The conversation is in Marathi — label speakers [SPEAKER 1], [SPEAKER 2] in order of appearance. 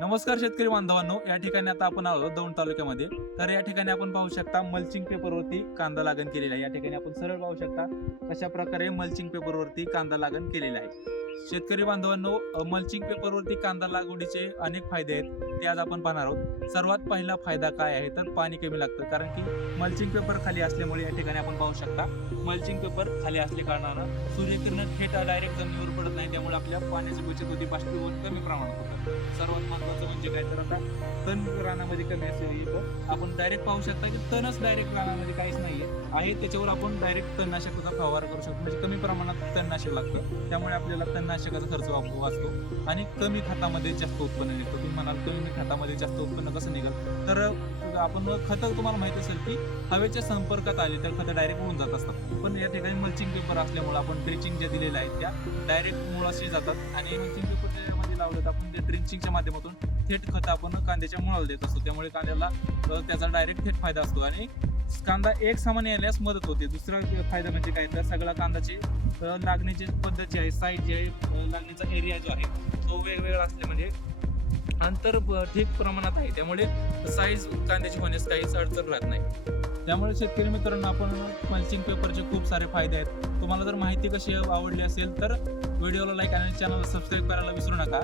[SPEAKER 1] नमस्कार शेतकरी बांधवांनो या ठिकाणी आता आपण आलो दौंड तालुक्यामध्ये. तर या ठिकाणी आपण पाहू शकता मल्चिंग पेपरवरती कांदा लागण केलेला आहे. या ठिकाणी आपण सरळ पाहू शकता कशा प्रकारे मल्चिंग पेपरवरती कांदा लागण केलेला आहे. शेतकरी बांधवांनो मल्चिंग पेपरवरती कांदा लागवडीचे अनेक फायदे आहेत. ते आज आपण पाहणार आहोत. सर्वात पहिला फायदा काय आहे? तर पाणी कमी लागतं. कारण की मल्चिंग पेपर खाली असल्यामुळे या ठिकाणी आपण पाहू शकता मल्चिंग पेपर खाली असल्या कारणानं सूर्यकिरण थेट डायरेक्ट जमिनीवर पडत नाही. त्यामुळे आपल्या पाण्याची बचत होती. बाष्पीभवन कमी प्रमाणात होतं. सर्वात महत्वाचं म्हणजे काय? तर आता तण रानामध्ये कमी असेल आपण डायरेक्ट पाहू शकता की तणच डायरेक्ट रानामध्ये काहीच नाहीये. आहे त्याच्यावर आपण डायरेक्ट तणनाशकाचा फवार करू शकतो. म्हणजे कमी प्रमाणात तणनाशक लागतं. त्यामुळे आपल्याला तणनाशकाचा खर्च वाप- वाचतो. आणि कमी खतामध्ये जास्त उत्पन्न निघतं. तुम्ही म्हणाल कमी खतामध्ये जास्त उत्पन्न कसं निघाल? तर आपण खतं तुम्हाला माहीत असेल की हवेच्या संपर्कात आले तर खतं डायरेक्ट होऊन जात असतात. पण या ठिकाणी मल्चिंग पेपर असल्यामुळे आपण ड्रिचिंग ज्या दिलेल्या आहेत त्या डायरेक्ट मुळाशी जातात. आणि मल्चिंग पेपर त्याच्यामध्ये लावलं तर आपण ते ड्रिंचिंगच्या माध्यमातून थेट खत आपण कांद्याच्या मुळाला देत असतो. त्यामुळे कांद्याला त्याचा डायरेक्ट थेट फायदा असतो. आणि कांदा एक समान येण्यास मदत होते. दुसरा फायदा म्हणजे काय? तर सगळा कांद्याची लागण्याची पद्धत जी आहे साईज जी आहे लागण्याचा एरिया जो आहे तो वेगवेगळा असले म्हणजे अंतर ठीक प्रमाणात आहे. त्यामुळे साईज कांद्याची होण्यास काहीच अडचण राहत नाही. त्यामुळे शेतकरी मित्रांनो आपण मल्चिंग पेपरचे खूप सारे फायदे आहेत. तुम्हाला जर माहिती कशी आवडली असेल तर व्हिडिओला लाईक आणि चॅनलला सबस्क्राईब करायला विसरू नका.